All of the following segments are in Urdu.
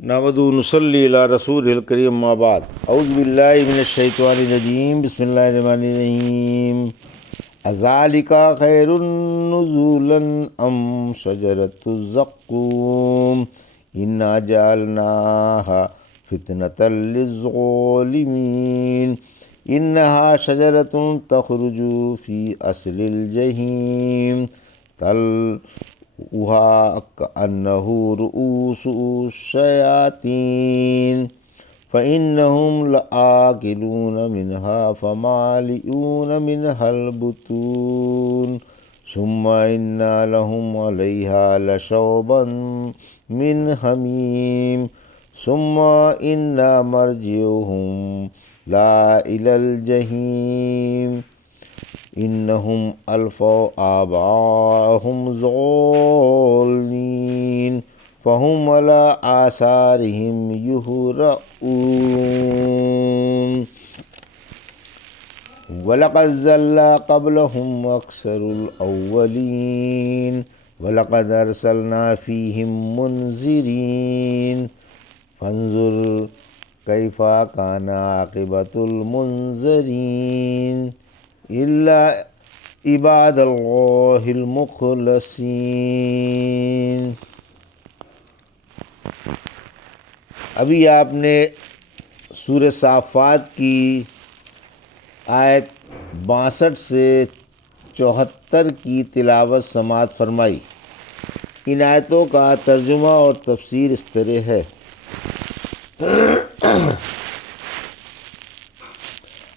نحمد نصلی علی رسول الکریم اما بعد اعوذ باللہ من الشیطان الرجیم بسم اللہ الرحمن الرحیم اذالک خیر نزولا ام شجرۃ الزقوم انا جعلناها فتنة للظالمین انها شجرۃ تخرج فی اصل الجحیم طلعها كأنه رؤوس الشياطين فإنهم لآكلون منها فمالئون منها البطون ثم إن لهم عليها لشوبا من حميم ثم إن مرجعهم لا إلى الجحيم انہم الفوا آباءہم ضالین فہم علی آثارہم یہرعون وَلَقَدْ ضَلَّ قَبْلَهُمْ أَكْثَرُ الْأَوَّلِينَ وَلَقَدْ أَرْسَلْنَا فِيهِمْ مُنذِرِينَ فَانظُرْ كَيْفَ كَانَ عَاقِبَةُ الْمُنذَرِينَ الا عباد اللہ المخلصین۔ ابھی آپ نے سورہ صافات کی آیت 62 سے 74 کی تلاوت سماعت فرمائی۔ ان آیتوں کا ترجمہ اور تفسیر اس طرح ہے۔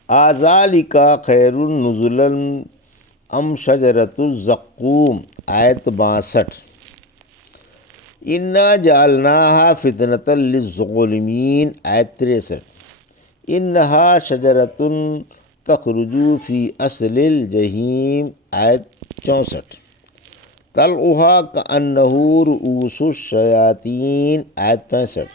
اذالک خیر نزلا ام شجرۃ الزقوم آیت 62۔ انا جعلناها فتنة للظالمین آیت 63۔ انہا شجرۃ تخرج فی اصل الجحیم آیت 64۔ طلعها كأنه رؤوس الشیاطین آیت 65۔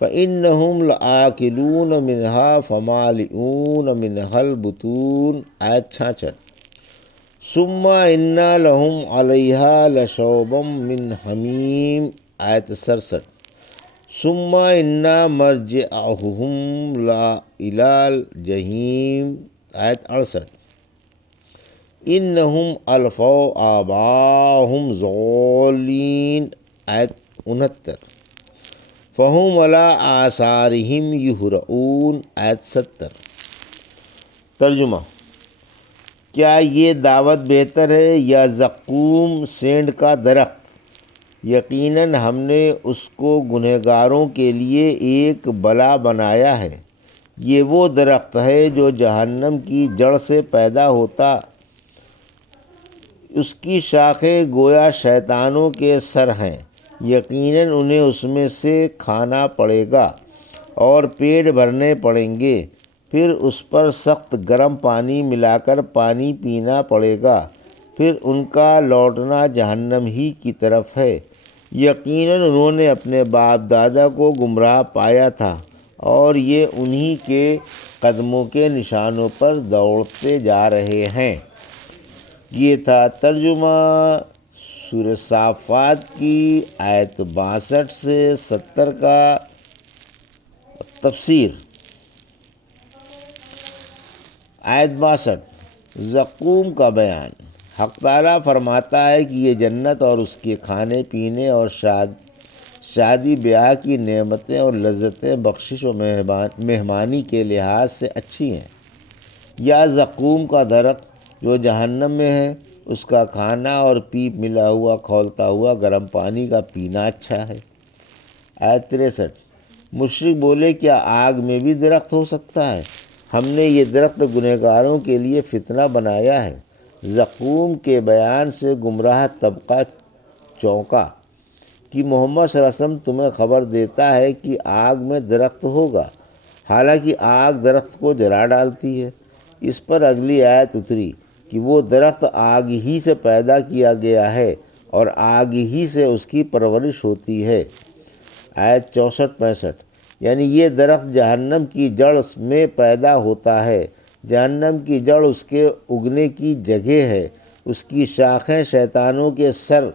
فَإِنَّهُمْ لَآكِلُونَ مِنْهَا فَمَالِئُونَ مِنْهَا الْبُطُونَ آیت 66۔ ثُمَّ إِنَّ لَهُمْ عَلَيْهَا لَشَوْبًا مِّنْ حَمِيمٍ آیت 67۔ ثُمَّ إِنَّ مَرْجِعَهُمْ إِلَى الْجَحِيمِ آیت 68۔ إِنَّهُمْ أَلْفَوْا آبَاءَهُمْ ضَالِّينَ آیت 69۔ فہم علی آثارہم یہرعون آیت 70۔ ترجمہ: کیا یہ دعوت بہتر ہے یا زقوم سینڈ کا درخت؟ یقیناً ہم نے اس کو گنہگاروں کے لیے ایک بلا بنایا ہے۔ یہ وہ درخت ہے جو جہنم کی جڑ سے پیدا ہوتا، اس کی شاخیں گویا شیطانوں کے سر ہیں۔ یقیناً انہیں اس میں سے کھانا پڑے گا اور پیٹ بھرنے پڑیں گے، پھر اس پر سخت گرم پانی ملا کر پانی پینا پڑے گا، پھر ان کا لوٹنا جہنم ہی کی طرف ہے۔ یقیناً انہوں نے اپنے باپ دادا کو گمراہ پایا تھا اور یہ انہی کے قدموں کے نشانوں پر دوڑتے جا رہے ہیں۔ یہ تھا ترجمہ سورہ صافات کی آیت 62 سے 70 کا تفسیر۔ آیت 62 زقوم کا بیان۔ حق تعالیٰ فرماتا ہے کہ یہ جنت اور اس کے کھانے پینے اور شادی بیاہ کی نعمتیں اور لذتیں بخشش و مہمانی کے لحاظ سے اچھی ہیں۔ یا زقوم کا درخت جو جہنم میں ہے، اس کا کھانا اور پیپ ملا ہوا کھولتا ہوا گرم پانی کا پینا اچھا ہے۔ آیت 63۔ مشرک بولے، کیا آگ میں بھی درخت ہو سکتا ہے؟ ہم نے یہ درخت گنہگاروں کے لیے فتنہ بنایا ہے۔ زقوم کے بیان سے گمراہ طبقہ چونکا کہ محمد صلی اللہ علیہ وسلم تمہیں خبر دیتا ہے کہ آگ میں درخت ہوگا، حالانکہ آگ درخت کو جلا ڈالتی ہے۔ اس پر اگلی آیت اتری کہ وہ درخت آگ ہی سے پیدا کیا گیا ہے اور آگ ہی سے اس کی پرورش ہوتی ہے۔ آیت 64-65۔ یعنی یہ درخت جہنم کی جڑ میں پیدا ہوتا ہے۔ جہنم کی جڑ اس کے اگنے کی جگہ ہے۔ اس کی شاخیں شیطانوں کے سر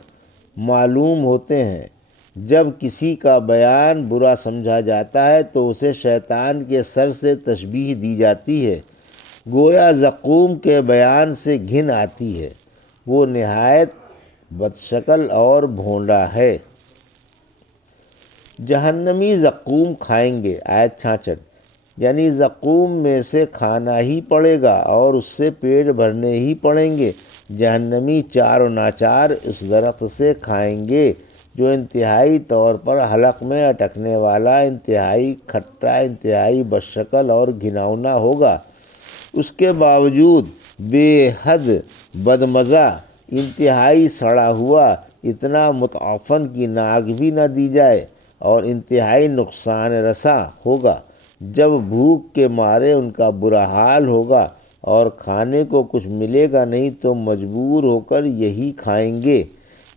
معلوم ہوتے ہیں۔ جب کسی کا بیان برا سمجھا جاتا ہے تو اسے شیطان کے سر سے تشبیہ دی جاتی ہے، گویا زقوم کے بیان سے گھن آتی ہے، وہ نہایت بدشکل اور بھونڈا ہے۔ جہنمی زقوم کھائیں گے، آیت 66، یعنی زقوم میں سے کھانا ہی پڑے گا اور اس سے پیٹ بھرنے ہی پڑیں گے۔ جہنمی چار و ناچار اس درخت سے کھائیں گے جو انتہائی طور پر حلق میں اٹکنے والا، انتہائی کھٹا، انتہائی بدشکل اور گھناؤنا ہوگا۔ اس کے باوجود بے حد بدمزہ، انتہائی سڑا ہوا، اتنا متعفن کہ ناک بھی نہ دی جائے، اور انتہائی نقصان رساں ہوگا۔ جب بھوک کے مارے ان کا برا حال ہوگا اور کھانے کو کچھ ملے گا نہیں تو مجبور ہو کر یہی کھائیں گے،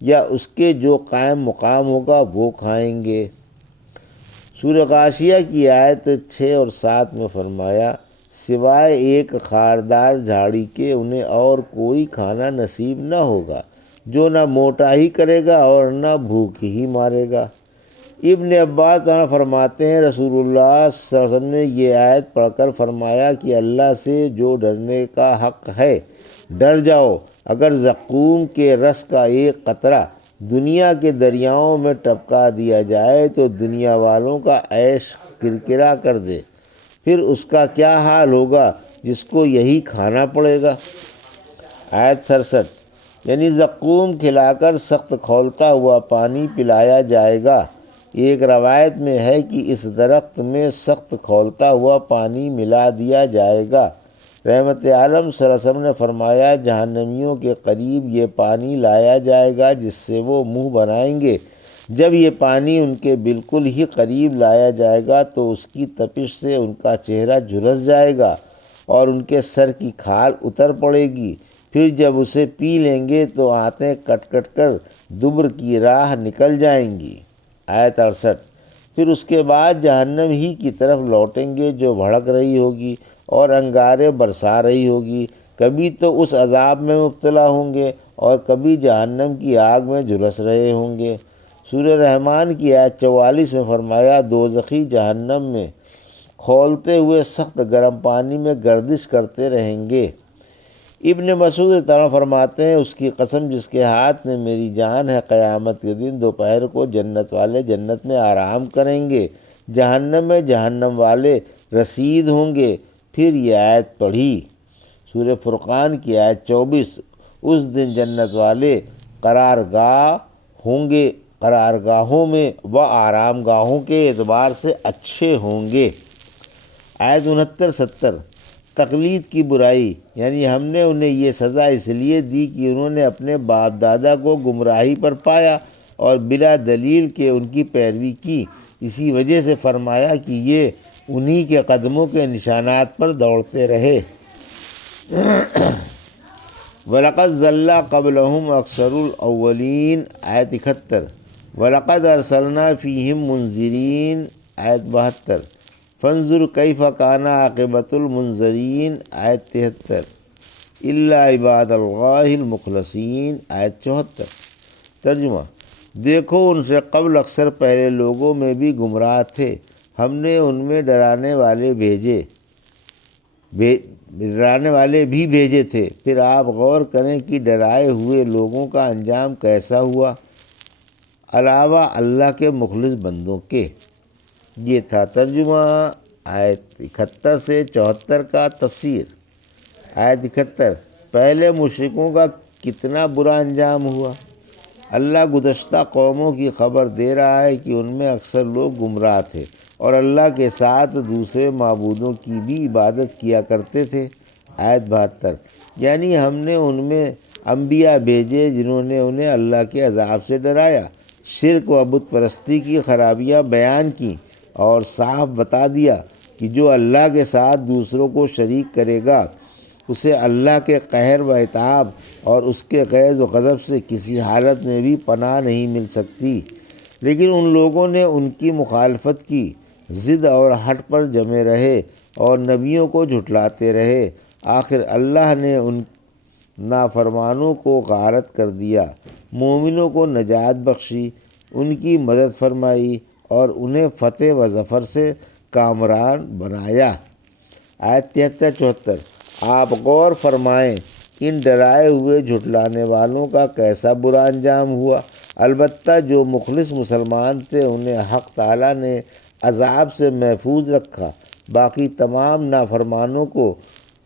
یا اس کے جو قائم مقام ہوگا وہ کھائیں گے۔ سورہ غاشیہ کی آیت 6 اور 7 میں فرمایا، سوائے ایک خاردار جھاڑی کے انہیں اور کوئی کھانا نصیب نہ ہوگا جو نہ موٹا ہی کرے گا اور نہ بھوک ہی مارے گا۔ ابن عباس فرماتے ہیں، رسول اللہ صلی اللہ علیہ وسلم نے یہ آیت پڑھ کر فرمایا کہ اللہ سے جو ڈرنے کا حق ہے ڈر جاؤ۔ اگر زقوم کے رس کا ایک قطرہ دنیا کے دریاؤں میں ٹپکا دیا جائے تو دنیا والوں کا عیش کرکرا کر دے، پھر اس کا کیا حال ہوگا جس کو یہی کھانا پڑے گا۔ آیت 67، یعنی زقوم کھلا کر سخت کھولتا ہوا پانی پلایا جائے گا۔ ایک روایت میں ہے کہ اس درخت میں سخت کھولتا ہوا پانی ملا دیا جائے گا۔ رحمت عالم صلی اللہ علیہ وسلم نے فرمایا، جہنمیوں کے قریب یہ پانی لایا جائے گا جس سے وہ منہ بنائیں گے۔ جب یہ پانی ان کے بالکل ہی قریب لایا جائے گا تو اس کی تپش سے ان کا چہرہ جھلس جائے گا اور ان کے سر کی کھال اتر پڑے گی۔ پھر جب اسے پی لیں گے تو آنتیں کٹ کٹ کر دبر کی راہ نکل جائیں گی۔ آیت 68، پھر اس کے بعد جہنم ہی کی طرف لوٹیں گے جو بھڑک رہی ہوگی اور انگارے برسا رہی ہوگی۔ کبھی تو اس عذاب میں مبتلا ہوں گے اور کبھی جہنم کی آگ میں جھلس رہے ہوں گے۔ سورہ رحمان کی آیت 44 میں فرمایا، دوزخی جہنم میں کھولتے ہوئے سخت گرم پانی میں گردش کرتے رہیں گے۔ ابن مسعود تعالیٰ فرماتے ہیں، اس کی قسم جس کے ہاتھ میں میری جان ہے، قیامت کے دن دوپہر کو جنت والے جنت میں آرام کریں گے، جہنم میں جہنم والے رسید ہوں گے۔ پھر یہ آیت پڑھی، سورہ فرقان کی آیت 24، اس دن جنت والے قرارگاہ ہوں گے، قرارگاہوں میں و آرام گاہوں کے اعتبار سے اچھے ہوں گے۔ آیت 69-70، تقلید کی برائی، یعنی ہم نے انہیں یہ سزا اس لیے دی کہ انہوں نے اپنے باپ دادا کو گمراہی پر پایا اور بلا دلیل کے ان کی پیروی کی، اسی وجہ سے فرمایا کہ یہ انہی کے قدموں کے نشانات پر دوڑتے رہے۔ وَلَقَدْ ضَلَّ قَبْلَهُمْ أَكْثَرُ الْأَوَّلِينَ، آیت 71، وَلَقَدْ أَرْسَلْنَا فِيهِمْ مُنذِرِينَ، آیت 72، فَانظُرْ كَيْفَ كَانَ عَاقِبَةُ الْمُنذَرِينَ، آیت 73، إِلَّا عِبَادَ اللَّهِ الْمُخْلَصِينَ، آیت 74۔ ترجمہ، دیکھو ان سے قبل اکثر پہلے لوگوں میں بھی گمراہ تھے، ہم نے ان میں ڈرانے والے بھی بھیجے تھے، پھر آپ غور کریں کہ ڈرائے ہوئے لوگوں کا انجام کیسا ہوا، علاوہ اللہ کے مخلص بندوں کے۔ یہ تھا ترجمہ آیت 71 سے 74 کا تفسیر۔ آیت 71، پہلے مشرکوں کا کتنا برا انجام ہوا۔ اللہ گزشتہ قوموں کی خبر دے رہا ہے کہ ان میں اکثر لوگ گمراہ تھے اور اللہ کے ساتھ دوسرے معبودوں کی بھی عبادت کیا کرتے تھے۔ آیت 72، یعنی ہم نے ان میں انبیاء بھیجے جنہوں نے انہیں اللہ کے عذاب سے ڈرایا، شرک و بت پرستی کی خرابیاں بیان کیں اور صاف بتا دیا کہ جو اللہ کے ساتھ دوسروں کو شریک کرے گا اسے اللہ کے قہر و عتاب اور اس کے غیظ و غضب سے کسی حالت میں بھی پناہ نہیں مل سکتی۔ لیکن ان لوگوں نے ان کی مخالفت کی، ضد اور ہٹ پر جمے رہے اور نبیوں کو جھٹلاتے رہے۔ آخر اللہ نے ان نافرمانوں کو غارت کر دیا، مومنوں کو نجات بخشی۔ ان کی مدد فرمائی اور انہیں فتح و ظفر سے کامران بنایا۔ آیت 73-74 آپ غور فرمائیں ان ڈرائے ہوئے جھٹلانے والوں کا کیسا برا انجام ہوا۔ البتہ جو مخلص مسلمان تھے انہیں حق تعالیٰ نے عذاب سے محفوظ رکھا، باقی تمام نافرمانوں کو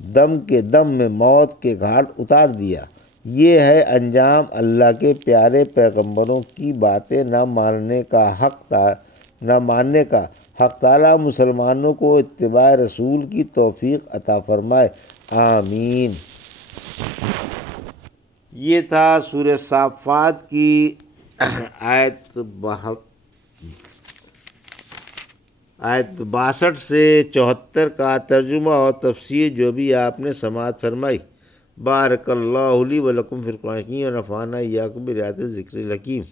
دم کے دم میں موت کے گھاٹ اتار دیا۔ یہ ہے انجام اللہ کے پیارے پیغمبروں کی باتیں نہ ماننے کا۔ حق تعالیٰ مسلمانوں کو اتباع رسول کی توفیق عطا فرمائے، آمین۔ یہ تھا سورہ صافات کی آیت 62 سے 74 کا ترجمہ اور تفسیر جو بھی آپ نے سماعت فرمائی۔ بارک اللہ لی و لکم فی القرآن الحکیم و نفعنی وایاکم بآیات الذکر الحکیم۔